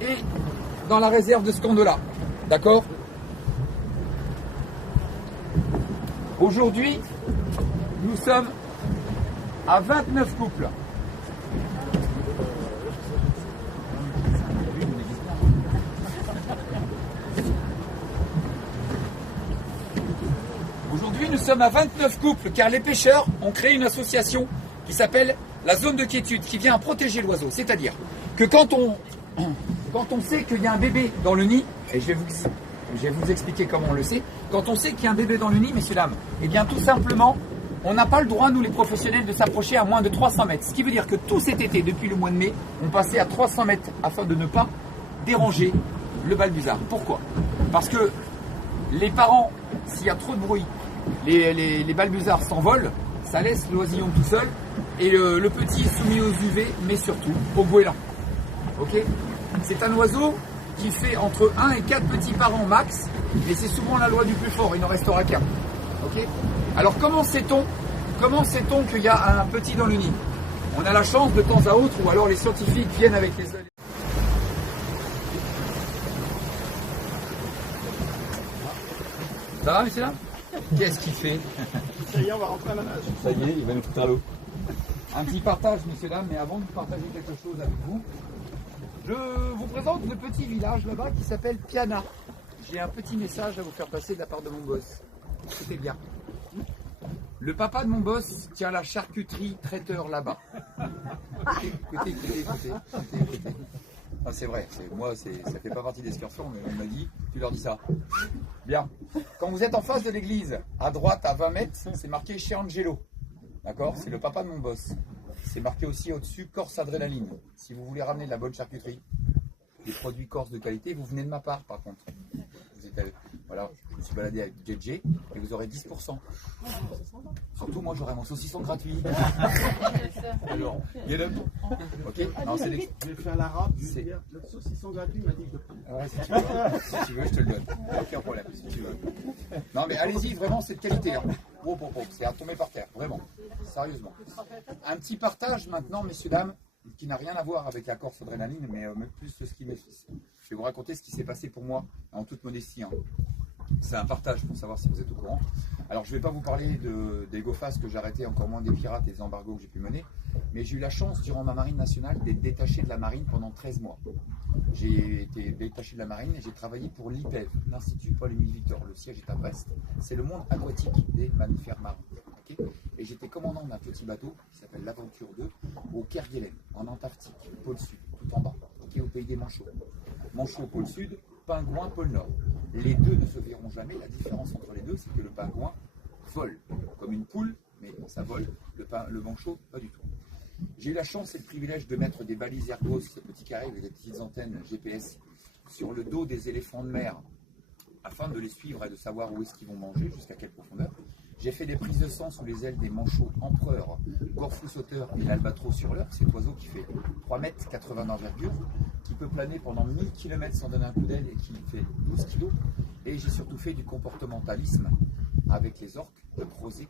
et dans la réserve de Scandola. D'accord? Aujourd'hui, nous sommes à 29 couples. Aujourd'hui, nous sommes à 29 couples car les pêcheurs ont créé une association qui s'appelle la zone de quiétude qui vient à protéger l'oiseau. C'est-à-dire que quand on sait qu'il y a un bébé dans le nid, et je vais vous expliquer comment on le sait, quand on sait qu'il y a un bébé dans le nid, messieurs, dames, eh bien tout simplement, on n'a pas le droit, nous les professionnels, de s'approcher à moins de 300 mètres. Ce qui veut dire que tout cet été, depuis le mois de mai, on passait à 300 mètres afin de ne pas déranger le balbuzard. Pourquoi? Parce que les parents, s'il y a trop de bruit, les balbuzards s'envolent, ça laisse l'oisillon tout seul, et le petit est soumis aux UV, mais surtout au goéland. Ok? C'est un oiseau qui fait entre 1 et 4 petits parents max, et c'est souvent la loi du plus fort, il n'en restera qu'un. Ok? Alors comment sait-on qu'il y a un petit dans le nid? On a la chance de temps à autre, ou alors les scientifiques viennent avec les... Ça va, messieurs, là? Qu'est-ce qu'il fait? Ça y est, on va rentrer à la nage. Ça y est, il va nous foutre à l'eau. Un petit partage, messieurs, dames, mais avant de partager quelque chose avec vous, je vous présente le petit village là-bas qui s'appelle Piana. J'ai un petit message à vous faire passer de la part de mon boss. Écoutez bien. Le papa de mon boss tient la charcuterie traiteur là-bas. Écoutez. Ah, c'est vrai, ça fait pas partie d'excursion, mais on m'a dit, tu leur dis ça. Bien. Quand vous êtes en face de l'église, à droite, à 20 mètres, c'est marqué chez Angelo. D'accord? C'est le papa de mon boss. C'est marqué aussi au-dessus Corse Adrénaline. Si vous voulez ramener de la bonne charcuterie, des produits corse de qualité, vous venez de ma part par contre. Voilà, je me suis baladé avec JJ et vous aurez 10%. Surtout moi j'aurai mon saucisson gratuit. Alors, get up. Ok. Alors, Je vais faire l'arabe, je vais dire le saucisson gratuit m'a dit que je le prends. Ouais, si tu veux, je te le donne. Aucun problème, si tu veux. Non mais allez-y, vraiment c'est de qualité. Hein. C'est à tomber par terre, vraiment. Sérieusement. Un petit partage maintenant, messieurs, dames, qui n'a rien à voir avec la Corse Adrénaline, mais plus ce qui m'est... Je vais vous raconter ce qui s'est passé pour moi, en toute modestie. Hein. C'est un partage pour savoir si vous êtes au courant. Alors je ne vais pas vous parler des GoFast que j'ai arrêté, encore moins des pirates et des embargos que j'ai pu mener, mais j'ai eu la chance durant ma marine nationale d'être détaché de la marine pendant 13 mois. J'ai été détaché de la marine et j'ai travaillé pour l'IPEV, l'Institut Paul-Émile Victor. Le siège est à Brest. C'est le monde aquatique des mammifères marins. Okay, et j'étais commandant d'un petit bateau qui s'appelle l'Aventure 2 au Kerguelen, en Antarctique, pôle sud, tout en bas, au pays des Manchots. Manchots, pôle sud, pingouin, pôle nord. Les deux ne se verront jamais. La différence entre les deux, c'est que le pingouin vole, comme une poule, mais ça vole. Le manchot, pas du tout. J'ai eu la chance et le privilège de mettre des balises Ergos, ces petits carrés avec des petites antennes GPS, sur le dos des éléphants de mer, afin de les suivre et de savoir où est-ce qu'ils vont manger, jusqu'à quelle profondeur. J'ai fait des prises de sang sous les ailes des manchots empereurs, gorfou sauteur et l'albatros sur l'heure, cet oiseau qui fait 3 mètres 80 d'envergure, qui peut planer pendant 1000 km sans donner un coup d'aile et qui fait 12 kg. Et j'ai surtout fait du comportementalisme avec les orques, le crozet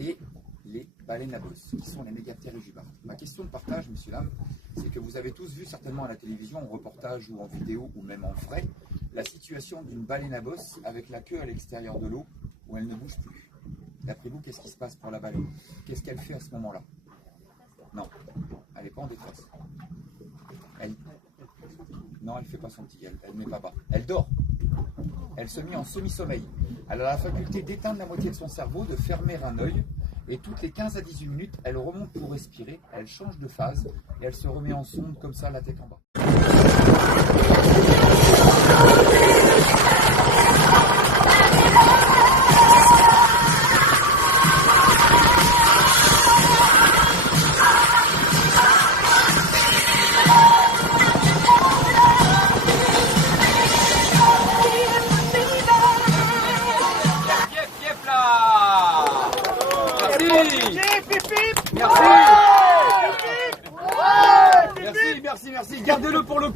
et les baleines à bosse, qui sont les mégaptérygibardes. Ma question de partage, messieurs, dames, c'est que vous avez tous vu certainement à la télévision, en reportage ou en vidéo ou même en vrai, la situation d'une baleine à bosse avec la queue à l'extérieur de l'eau où elle ne bouge plus. D'après vous, qu'est-ce qui se passe pour la baleine? Qu'est-ce qu'elle fait à ce moment-là? Non, elle n'est pas en détresse. Non, elle ne fait pas son petit, elle n'est pas bas. Elle dort. Elle se met en semi-sommeil. Elle a la faculté d'éteindre la moitié de son cerveau, de fermer un œil, et toutes les 15 à 18 minutes, elle remonte pour respirer, elle change de phase, et elle se remet en sonde comme ça, la tête en bas.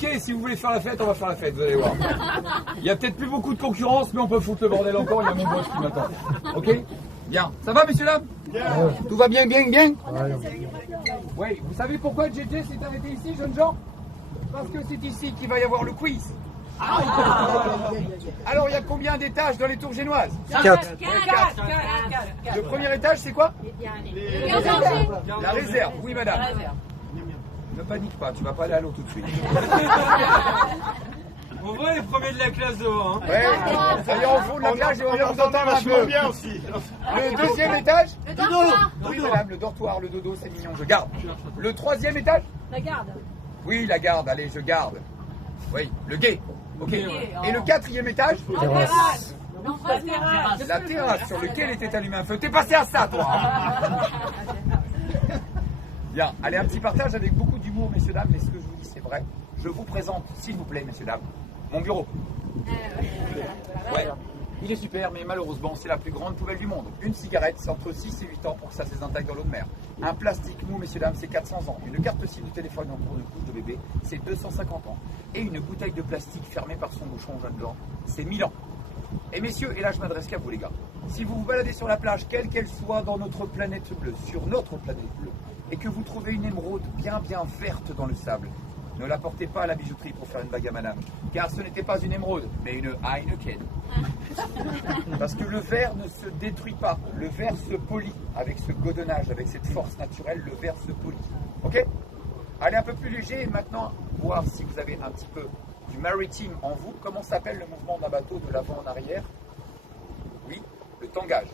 Ok, si vous voulez faire la fête, on va faire la fête, vous allez voir. Il y a peut-être plus beaucoup de concurrence, mais on peut foutre le bordel encore, il y a mon boss qui m'attend. Ok? Bien. Ça va, messieurs, dames? Tout va bien, bien, bien? Oui, vous savez pourquoi JJ s'est arrêté ici, jeunes gens? Parce que c'est ici qu'il va y avoir le quiz. Alors, il y a combien d'étages dans les tours génoises? 4. Le premier étage, c'est quoi? La réserve. Oui, madame. Ne panique pas, tu vas pas aller à l'eau tout de suite. On voit les premiers de la classe devant. Hein. Ouais, ça y est, en fond de la plage et on va vous entendre un peu. bien aussi. Le deuxième étage? Le dortoir. Oui, madame, le dortoir, le dodo, c'est mignon, je garde. Le troisième étage? La garde. Oui, la garde, allez, je garde. Oui, le guet. Ok. Et le quatrième étage? Terrasse. La terrasse sur laquelle était allumé un feu. T'es passé à ça, toi hein. Bien, allez, un petit partage avec beaucoup d'humour, messieurs, dames, mais ce que je vous dis, c'est vrai. Je vous présente, s'il vous plaît, messieurs, dames, mon bureau. Ouais, il est super, mais malheureusement, c'est la plus grande poubelle du monde. Une cigarette, c'est entre 6 et 8 ans pour que ça se désintègre dans l'eau de mer. Un plastique mou, messieurs, dames, c'est 400 ans. Une carte SIM de téléphone en cours de couche de bébé, c'est 250 ans. Et une bouteille de plastique fermée par son bouchon jeune blanc, c'est 1000 ans. Et messieurs, et là je m'adresse qu'à vous les gars, si vous vous baladez sur la plage, quelle qu'elle soit dans notre planète bleue, sur notre planète bleue, et que vous trouvez une émeraude bien verte dans le sable, ne la portez pas à la bijouterie pour faire une bague à madame, car ce n'était pas une émeraude, mais une Heineken. Parce que le verre ne se détruit pas, le verre se polit avec ce godonnage, avec cette force naturelle, le verre se polit. Ok? Allez un peu plus léger et maintenant, voir si vous avez un petit peu du maritime en vous. Comment s'appelle le mouvement d'un bateau de l'avant en arrière? Oui, le tangage.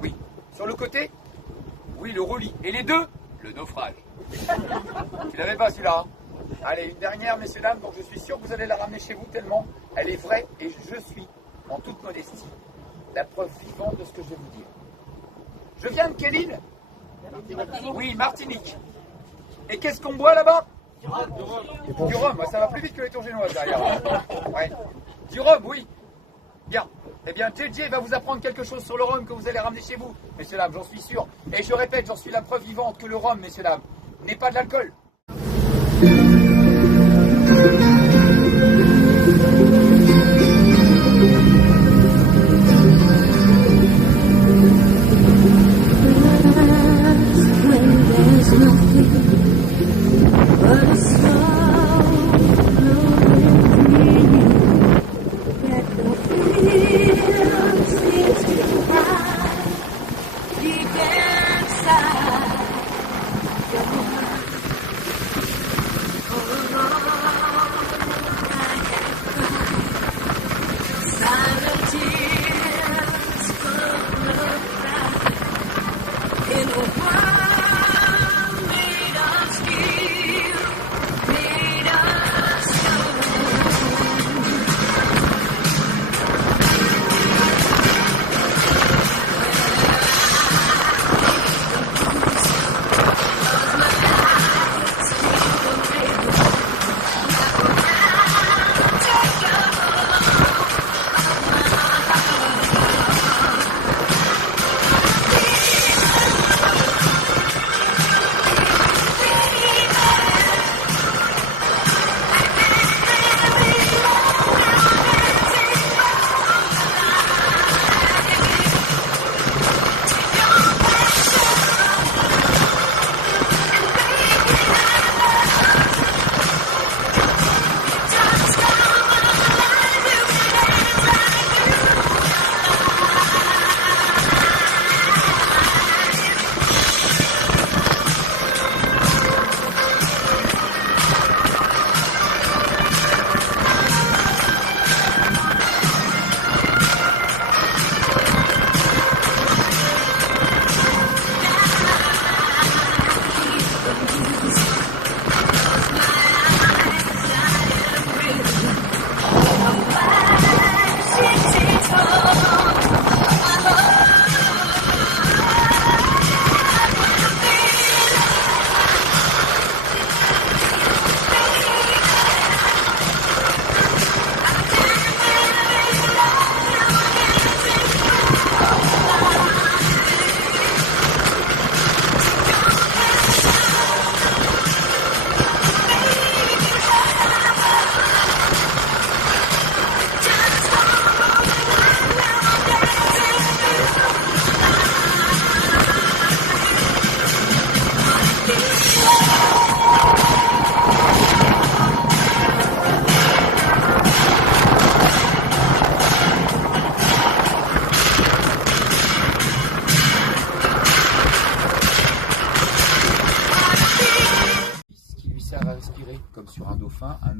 Oui. Sur le côté? Oui, le roulis. Et les deux? Le naufrage. Tu l'avais pas celui-là hein? Allez, une dernière, messieurs, dames, donc je suis sûr que vous allez la ramener chez vous tellement elle est vraie et je suis, en toute modestie, la preuve vivante de ce que je vais vous dire. Je viens de quelle île? Oui, Martinique. Et qu'est-ce qu'on boit là-bas? Du rhum, ça va plus vite que les tours génoises derrière. Ouais. Du rhum, oui. Bien. Eh bien, JJ va vous apprendre quelque chose sur le rhum que vous allez ramener chez vous, messieurs, dames, j'en suis sûr. Et je répète, j'en suis la preuve vivante que le rhum, messieurs, dames, n'est pas de l'alcool.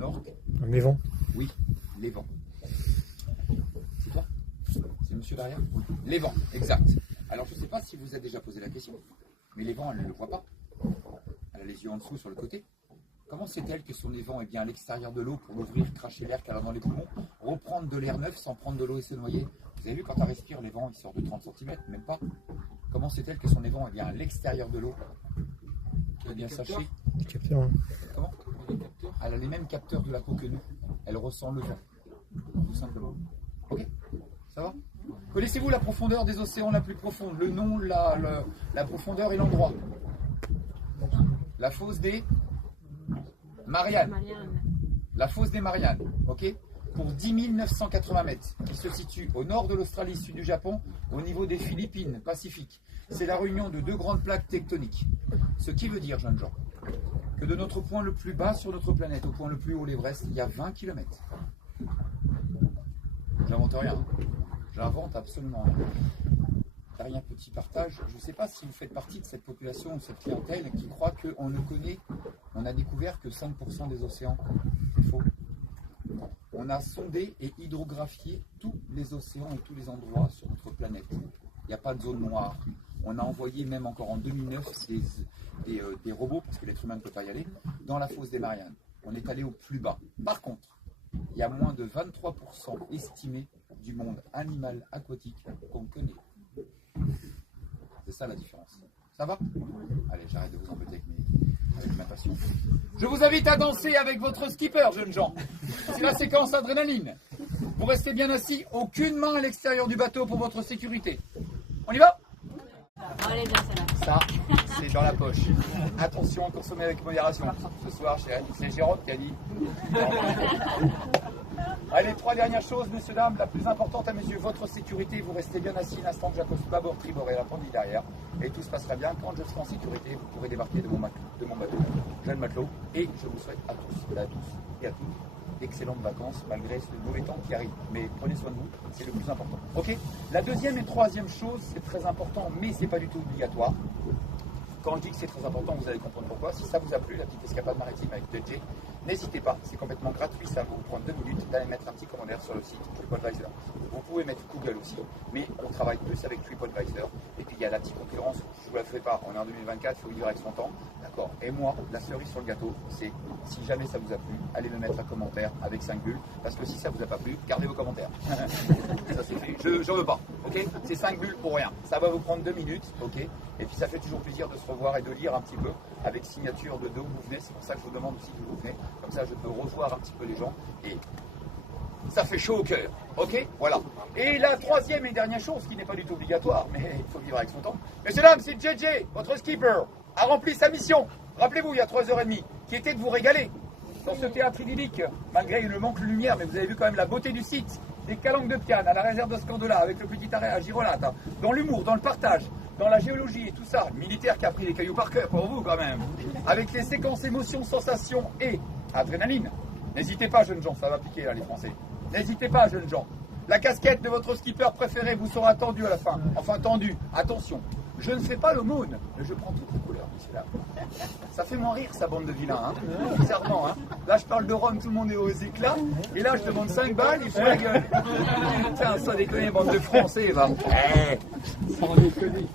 l'orque. Les vents. Oui, les vents. C'est toi? C'est monsieur derrière? Oui. Les vents, exact. Alors je ne sais pas si vous avez déjà posé la question, mais les vents, elle ne le voit pas. Elle a les yeux en dessous sur le côté. Comment sait-elle que son évent est bien à l'extérieur de l'eau pour l'ouvrir, cracher l'air qu'elle a dans les poumons, reprendre de l'air neuf sans prendre de l'eau et se noyer? Vous avez vu quand elle respire, l'évent il sort de 30 cm, même pas. Comment sait-elle que son évent est bien à l'extérieur de l'eau? Elle a bien saché. Les capteurs. Hein. Comment? Elle a les mêmes capteurs de la peau que nous. Elle ressent le vent. Tout simplement. Ok? Ça va? Connaissez-vous la profondeur des océans la plus profonde? Le nom, la profondeur et l'endroit? La fosse des Mariannes. La fosse des Mariannes, ok? Pour 10 980 mètres, qui se situe au nord de l'Australie, sud du Japon, au niveau des Philippines, Pacifique. C'est la réunion de deux grandes plaques tectoniques. Ce qui veut dire, jeunes gens, que de notre point le plus bas sur notre planète au point le plus haut, l'Everest, il y a 20 km. J'invente rien. J'invente absolument rien. Derrière un petit partage, je ne sais pas si vous faites partie de cette population, cette clientèle qui croit qu'on ne connaît, on a découvert que 5% des océans. C'est faux. On a sondé et hydrographié tous les océans et tous les endroits sur notre planète. Il n'y a pas de zone noire. On a envoyé même encore en 2009 des robots, parce que l'être humain ne peut pas y aller, dans la fosse des Mariannes. On est allé au plus bas. Par contre, il y a moins de 23% estimé du monde animal aquatique qu'on connaît. C'est ça la différence. Ça va? Allez, j'arrête de vous embêter avec ma passion. Je vous invite à danser avec votre skipper, jeunes gens. C'est la séquence adrénaline. Vous restez bien assis, aucune main à l'extérieur du bateau pour votre sécurité. On y va? Allez, bien celle-là. Ça, c'est dans la poche. Attention à consommer avec modération. Ce soir, c'est Jérôme qui a dit. Allez, 3 dernières choses, messieurs, dames. La plus importante à mes yeux, votre sécurité. Vous restez bien assis l'instant que j'accroche bâbord, tribord et la pendule derrière. Et tout se passera bien. Quand je serai en sécurité, vous pourrez débarquer de mon bateau, jeune matelot. Et je vous souhaite à tous et à toutes d'excellentes vacances, malgré ce mauvais temps qui arrive. Mais prenez soin de vous, c'est le plus important. Ok? La deuxième et troisième chose, c'est très important, mais c'est pas du tout obligatoire. Quand je dis que c'est très important, vous allez comprendre pourquoi. Si ça vous a plu, la petite escapade maritime avec DJ, n'hésitez pas, c'est complètement gratuit, ça va vous prendre 2 minutes d'aller mettre un petit commentaire sur le site TripAdvisor. Vous pouvez mettre Google aussi, mais on travaille plus avec TripAdvisor. Et puis il y a la petite concurrence, je ne vous la fais pas, on est en 2024, il faut vivre avec son temps. D'accord. Et moi, la cerise sur le gâteau, c'est si jamais ça vous a plu, allez me mettre un commentaire avec 5 bulles, parce que si ça vous a pas plu, gardez vos commentaires. Ça c'est fait, j'en veux pas, ok? C'est 5 bulles pour rien. Ça va vous prendre 2 minutes, ok? Et puis ça fait toujours plaisir de se revoir et de lire un petit peu avec signature de d'où vous venez. C'est pour ça que je vous demande aussi d'où vous venez. Comme ça, je peux revoir un petit peu les gens et ça fait chaud au cœur. Ok? Voilà. Et la troisième et dernière chose, qui n'est pas du tout obligatoire, mais il faut vivre avec son temps. Messieurs, dames, c'est JJ, votre skipper, a rempli sa mission. Rappelez-vous, il y a 3h30, qui était de vous régaler dans ce théâtre idyllique, malgré le manque de lumière, mais vous avez vu quand même la beauté du site, des calanques de Piane, à la réserve de Scandola, avec le petit arrêt à Girolate, hein, dans l'humour, dans le partage, dans la géologie et tout ça, le militaire qui a pris les cailloux par cœur pour vous quand même, avec les séquences émotions, sensations et adrénaline. N'hésitez pas, jeunes gens, ça va piquer là les Français. N'hésitez pas, jeunes gens. La casquette de votre skipper préféré vous sera tendue à la fin. Enfin tendue, attention. Je ne fais pas l'aumône, mais je prends toutes les couleurs d'ici là. Ça fait moins rire, sa bande de vilains, hein. Bizarrement, hein. Là, je parle de Rome, tout le monde est aux éclats. Et là, je demande 5 balles, ils font la gueule. Putain, ça déconne, bande de Français, va. Sans déconner.